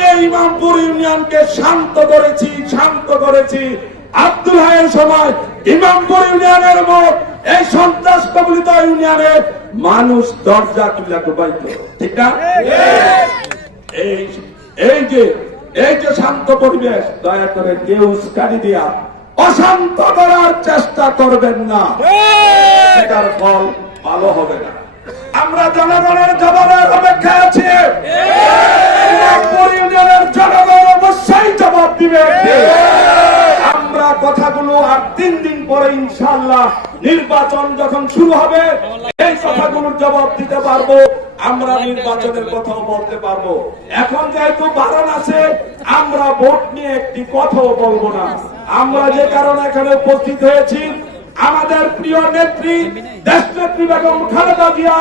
আমি এই ইমামপুর ইউনিয়নকে শান্ত করেছি শান্ত করেছি। আব্দুল হায়ের সময় ইমামপুর ইউনিয়নের মোট এই সন্ত্রাস কবলিত ইউনিয়নে মানুষ দরজা খুলে ডুবাইত ঠিক না? এই এই যে এই যে শান্ত পরিবেশ দয়া করে কেউ উস্কানি দিয়া অশান্ত করার চেষ্টা করবেন না। সেটার ফল ভালো হবে না। আমরা জনগণের জবাবের অপেক্ষায় আছি। ইউনিয়নের জনগণ অবশ্যই জবাব দিবে। আমরা কথাগুলো আর তিন দিন পরে ইনশাল্লাহ নির্বাচন যখন শুরু হবে, এই কথাগুলোর জবাব দিতে পারব। আমরা নির্বাচনের কথাও বলতে পারব। এখন যেহেতু বারণ আছে, আমরা ভোট নিয়ে একটি কথাও বলব না। আমরা যে কারণে এখানে উপস্থিত হয়েছি, আমাদের প্রিয় নেত্রী দেশ নেত্রী বেগম খালেদা জিয়া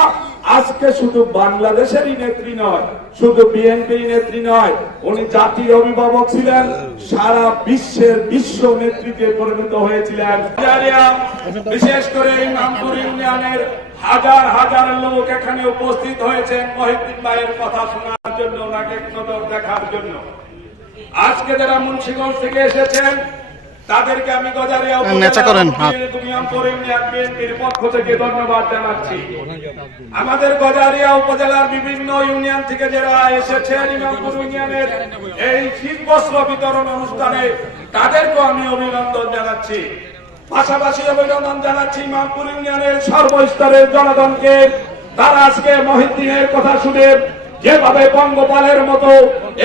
আজকে শুধু বাংলাদেশেরই নেত্রী নয়, শুধু বিএনপি নেত্রী নয়, উনি জাতির অভিভাবক ছিলেন, সারা বিশ্বের বিশ্ব নেতৃত্বে পরিণত হয়েছিলেন। বিশেষ করে এই নামপুর ইউনিয়নের হাজার হাজার লোক এখানে উপস্থিত হয়েছেন মহিউদ্দিন ভাইয়ের কথা শোনার জন্য, ওনাকে নজর দেখার জন্য। আজকে যারা মুন্সিগঞ্জ থেকে এসেছেন তাদেরকে আমি গজারিয়া নেচা করেন, হ্যাঁ। পক্ষ থেকে ধন্যবাদ জানাচ্ছি। আমাদের গজারিয়া উপজেলার বিভিন্ন ইউনিয়ন থেকে যারা এসেছেন ইমামপুর ইউনিয়নের এই শীত বস্ত্র বিতরণ অনুষ্ঠানে তাদেরকেও আমি অভিনন্দন জানাচ্ছি। পাশাপাশি অভিনন্দন জানাচ্ছি ইমামপুর ইউনিয়নের সর্বস্তরের জনগণকে। তারা আজকে মহিদ্দিনের কথা শুনে যেভাবে পঙ্গপালের মতো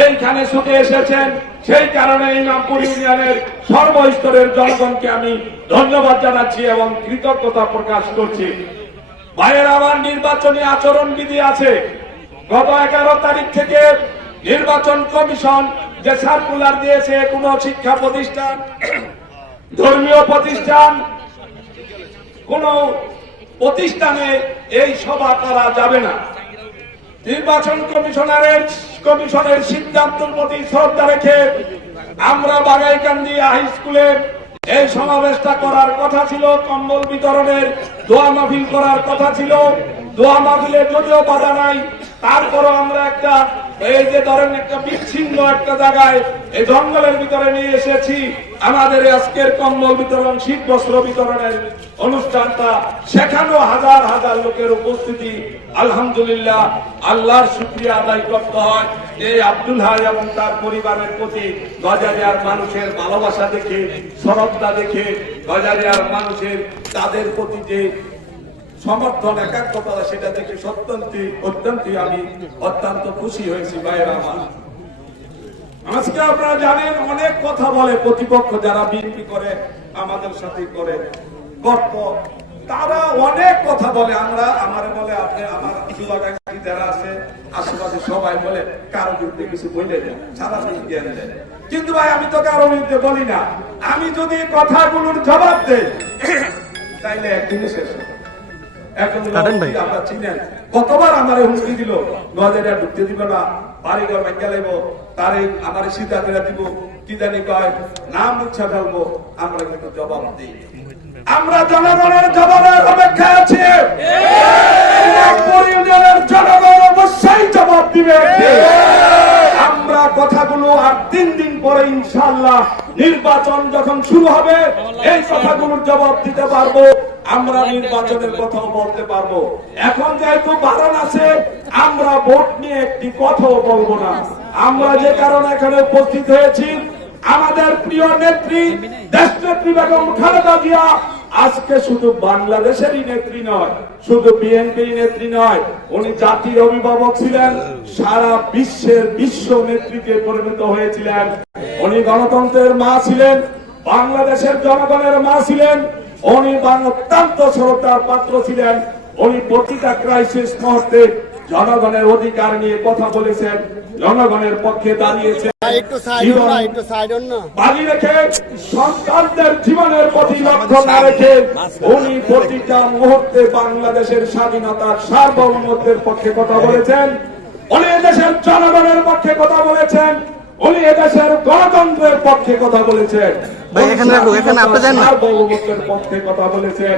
এইখানে ছুটে এসেছেন সেই কারণে ইমামপুর ইউনিয়নের সর্বস্তরের জনগণকে আমি ধন্যবাদ জানাচ্ছি এবং কৃতজ্ঞতা প্রকাশ করছি। ভাইয়ের আমার নির্বাচনী আচরণ বিধি আছে। গত এগারো তারিখ থেকে নির্বাচন কমিশন যে সার্কুলার দিয়েছে, কোন শিক্ষা প্রতিষ্ঠান, ধর্মীয় প্রতিষ্ঠান, কোন প্রতিষ্ঠানে এই সভা করা যাবে না। নির্বাচন কমিশনারের কমিশনের সিদ্ধান্তের প্রতি শ্রদ্ধা রেখে আমরা বাগাইকান্দি হাই স্কুলে এই সমাবেশটা করার কথা ছিল, কম্বল বিতরণের দোয়া মাহফিল করার কথা ছিল, দোয়া মাহফিলে যদিও বাধা নাই, তারপরও আমরা একটা এই যে ধরেন একটা বিচ্ছিন্ন একটা জায়গায় এই জঙ্গলের ভিতরে নিয়ে এসেছি, আমাদের আজকের কম্বল বিতরণ, শীত বস্ত্র বিতরণের অনুষ্ঠানটা। সেখানেও হাজার হাজার লোকের উপস্থিতি। আলহামদুলিল্লাহ, আল্লাহর শুক্রিয়া আদায় করতে হয়। এই আব্দুল হাই এবং তার পরিবারের প্রতি গজারিয়ার মানুষের ভালোবাসা দেখে, শ্রদ্ধা দেখে গজারিয়ার মানুষের তাদের প্রতি যে সমর্থন একাত্মতা সেটা দেখে সত্যন্ত, অত্যন্ত আমি অত্যন্ত খুশি হয়েছি, ভাইয়ের আমার। আজকে আপনারা জানেন, অনেক কথা বলে প্রতিপক্ষ যারা বিএনপি করে, আমাদের সাথে করে গর্ত তারা অনেক কথা বলে, আমরা, আমার বলে, আপনি আমার শুভাকাঙ্ক্ষী যারা আছে, আশেপাশে সবাই বলে, কারও বিরুদ্ধে কিছু বলে দেন সারা দিন জ্ঞান দেন কিন্তু ভাই, আমি তো কারও বিরুদ্ধে বলি না। আমি যদি কথাগুলোর জবাব দেই, তাইলে একদিনে শেষ হবে। আমরা চিনেন। কতবার আমার হুমকি দিল নজরে ঢুকতে দিব না। বাড়ি ঘর ভাঙ্গা লাইব তারে আমার সীতা ফেরা দিব কি জানি কয় নাম মুছা ফেলব। আমরা কিন্তু জবাব দিই আমরা জনগণের জবাবের অপেক্ষায় আছি। ইউনিয়নের জনগণ অবশ্যই জবাব দিবে। আমরা কথাগুলো আর তিন দিন পরে ইনশাল্লাহ নির্বাচন যখন শুরু হবে এই কথাগুলোর জবাব দিতে পারব। আমরা নির্বাচনের কথাও বলতে পারব। এখন যেহেতু বারণ আছে, আমরা ভোট নিয়ে একটি কথাও বলব না। আমরা যে কারণে এখানে উপস্থিত হয়েছি, আমাদের প্রিয় নেত্রী দেশ নেত্রী বেগম খালেদা জিয়া, আজকে শুধু বাংলাদেশেরই নেত্রী নয়, শুধু বিএনপির নেত্রী নয়, উনি জাতির অভিভাবক ছিলেন, সারা বিশ্বের বিশ্ব নেতৃত্বে পরিণত হয়েছিলেন। উনি গণতন্ত্রের মা ছিলেন, বাংলাদেশের জনগণের মা ছিলেন উনি অত্যন্ত শ্রদ্ধার পাত্র ছিলেন। উনি প্রতিটা ক্রাইসিস মুহূর্তে জনগণের অধিকার নিয়ে কথা বলেছেন জনগণের পক্ষে দাঁড়িয়েছেন। একটু সাইড জীবন- না একটু সাইড না বাজি রেখে সন্তানদের জীবনের প্রতি লক্ষ্য না রেখে উনি প্রতিটা মুহূর্তে বাংলাদেশের স্বাধীনতার সার্বভৌমত্বের পক্ষে কথা বলেছেন। উনি এদেশের জনগণের পক্ষে কথা বলেছেন। উনি এদেশের গণতন্ত্রের পক্ষে কথা বলেছেন। ভাই, এখানে রাখো, এখানে আপনি যান না। পক্ষে কথা বলেছেন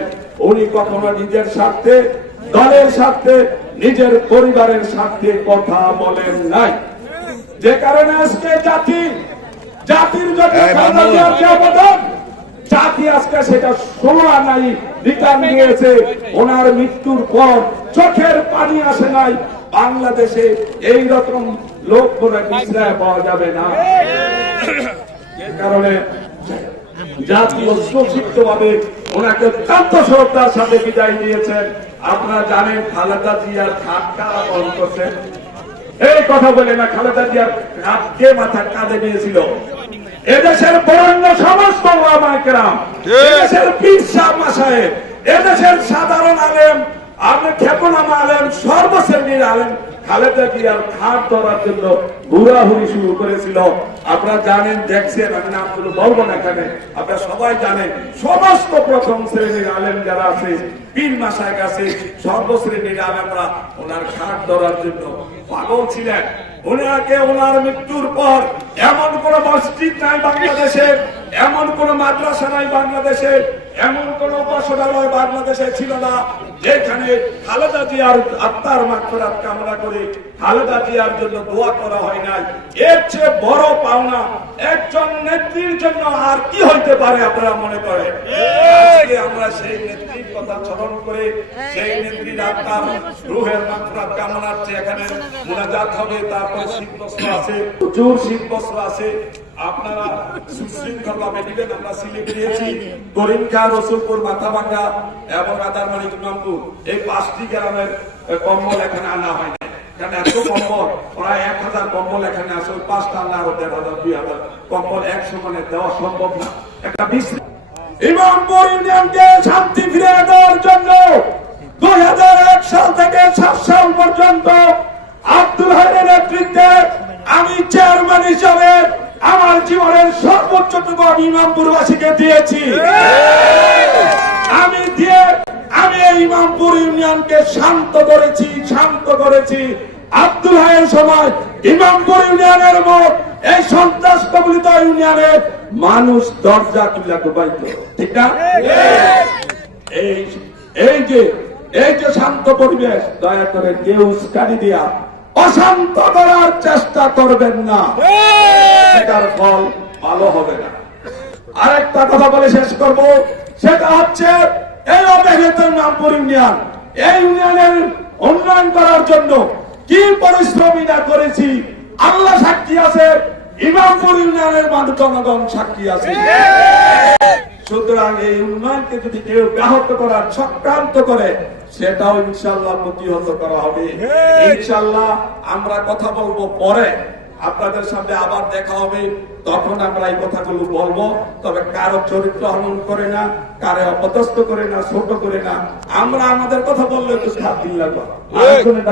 উনি কখনো নিজের স্বার্থে দলের স্বার্থে নিজের পরিবারের স্বার্থে কথা বলেন নাই। যে কারণে আজকে জাতি জাতির জন্য অবদান জাতি আজকে সেটা আনাই রিটার্ন দিয়েছে ওনার মৃত্যুর পর চোখের পানি আসে নাই। বাংলাদেশে এই রকম লোক করে বিশ্রায় পাওয়া যাবে না। যে কারণে জাতীয় সুশিক্ষিত ভাবে ওনাকে অত্যন্ত শ্রদ্ধার সাথে বিদায় দিয়েছেন আপনারা জানেন খালেদা জিয়ার খাট কারা বন্ধ করছেন এই কথা বলে না খালেদা জিয়ার খাট কে মাথা কাঁধে নিয়েছিল? এদেশের বরণ্য সমস্ত ওলামাইকেরাম এদেশের পীর সাহ মাসাহেব এদেশের সাধারণ আলেম আপনি খেপনামা আলেম, সর্বশ্রেণীর আলেম। খালেদা জিয়ার খাট ধরার জন্য হুড়াহুড়ি শুরু করেছিল। আপনারা জানেন, দেখছেন, আমি নামগুলো বলব না এখানে। আপনারা সবাই জানেন, সমস্ত প্রথম শ্রেণির আলেম যারা আছে, পীর মাসায় আছে সর্বশ্রেণীর আলেমরা ওনার খাট ধরার জন্য পাগল ছিলেন। ওনাকে ওনার মৃত্যুর পর এমন কোন মসজিদ নাই বাংলাদেশে, এমন কোন মাদ্রাসা নাই বাংলাদেশে, এমন কোন উপাসনালয় বাংলাদেশে ছিল না, যেখানে খালেদা জিয়ার আত্মার মাত্রাত কামনা করে খালেদা জিয়ার জন্য দোয়া করা হয় নাই। এর চেয়ে বড় পাওনা একজন নেত্রীর জন্য আর কি হইতে পারে আপনারা মনে করেন? আমরা সেই নেত্রীর কথা স্মরণ করে সেই নেত্রীর আত্মার রুহের মাত্রাত কামনার্থে এখানে মোনাজাত হবে, তারপরে শীত আছে। প্রচুর শীত আছে, আপনারা আমরা করিমখা, রসুলপুর, মাথাভাঙ্গা এবং রাধারমানিক ইমামপুর এই পাঁচটি গ্রামের কম্বল এখানে আনা হয় না। দুই হাজার শান্তি ফিরে দেওয়ার জন্য নেতৃত্বে আমি চেয়ারম্যান হিসাবে আমার জীবনের সর্বোচ্চটুকু আমি ইমামপুরবাসীকে দিয়েছি। আমি দিয়ে আমি এই ইমামপুর ইউনিয়নকে শান্ত করেছি শান্ত করেছি। আব্দুল হায়ের সময় ইমামপুর ইউনিয়নের মোট এই সন্ত্রাস কবলিত ইউনিয়নের মানুষ দরজা কিল্লা ডুবাইত ঠিক না? এই এই যে এই যে শান্ত পরিবেশ, দয়া করে কেউ উস্কানি দিয়া অশান্ত করার চেষ্টা করবেন না। সেটার ফল ভালো হবে না। আরেকটা কথা বলে শেষ করব। সেটা হচ্ছে এই নামপুর ইউনিয়ন। এই ইউনিয়নের উন্নয়ন করার জন্য কি পরিশ্রমী না করেছি? আল্লাহ সাক্ষী আছে ইমামপুর ইউনিয়নের মানুষ জনগণ সাক্ষী আছে। সুতরাং এই উন্নয়নকে যদি কেউ ব্যাহত করার চক্রান্ত করে সেটাও ইনশাল্লাহ প্রতিহত করা হবে। ইনশাল্লাহ আমরা কথা বলব পরে। আপনাদের সামনে আবার দেখা হবে। তখন আমরা এই কথাগুলো বলব। তবে কারও চরিত্র হনন করে না কারে অপদস্থ করে না ছোট করে না। আমরা আমাদের কথা বললে তো সাত দিন লাগবে।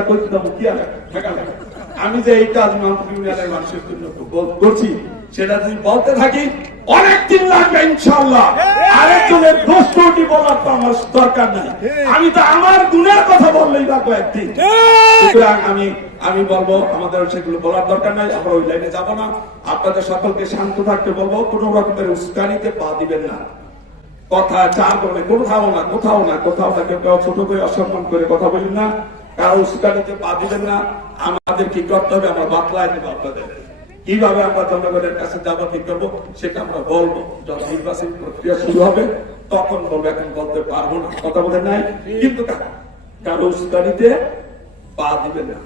করতে কি। আমি যে এই কাজ ইউনিয়নের মানুষের জন্য করছি সেটা যদি বলতে থাকি অনেক দিন লাগবে ইনশাল্লাহ আরেকজনের দোষ ত্রুটি বলার তো আমার দরকার নাই। আমি তো আমার গুণের কথা বললেই বা কয়েকদিন সুতরাং আমি আমি বলব আমাদের সেগুলো বলার দরকার নাই আমরা ওই লাইনে যাব না। আপনাদের সকলকে শান্ত থাকতে বলব কোনো রকমের উস্কানিতে পা দিবেন না। কথা চার করবে কোথাও না কোথাও না কোথাও তাকে কেউ ছোট করে অসম্মান করে কথা বলেন না। কারও উস্কানিতে পা দিবেন না। আমাদের কি করতে হবে, আমরা বাতলায় দেবো আপনাদের। কীভাবে আমরা জনগণের কাছে যাব, কি করব, সেটা আমরা বলব। যখন নির্বাচন প্রক্রিয়া শুরু হবে, তখন বলব, এখন বলতে পারব না, কথা বলে নাই। কিন্তু কারও উস্কানিতে পা দিবে না।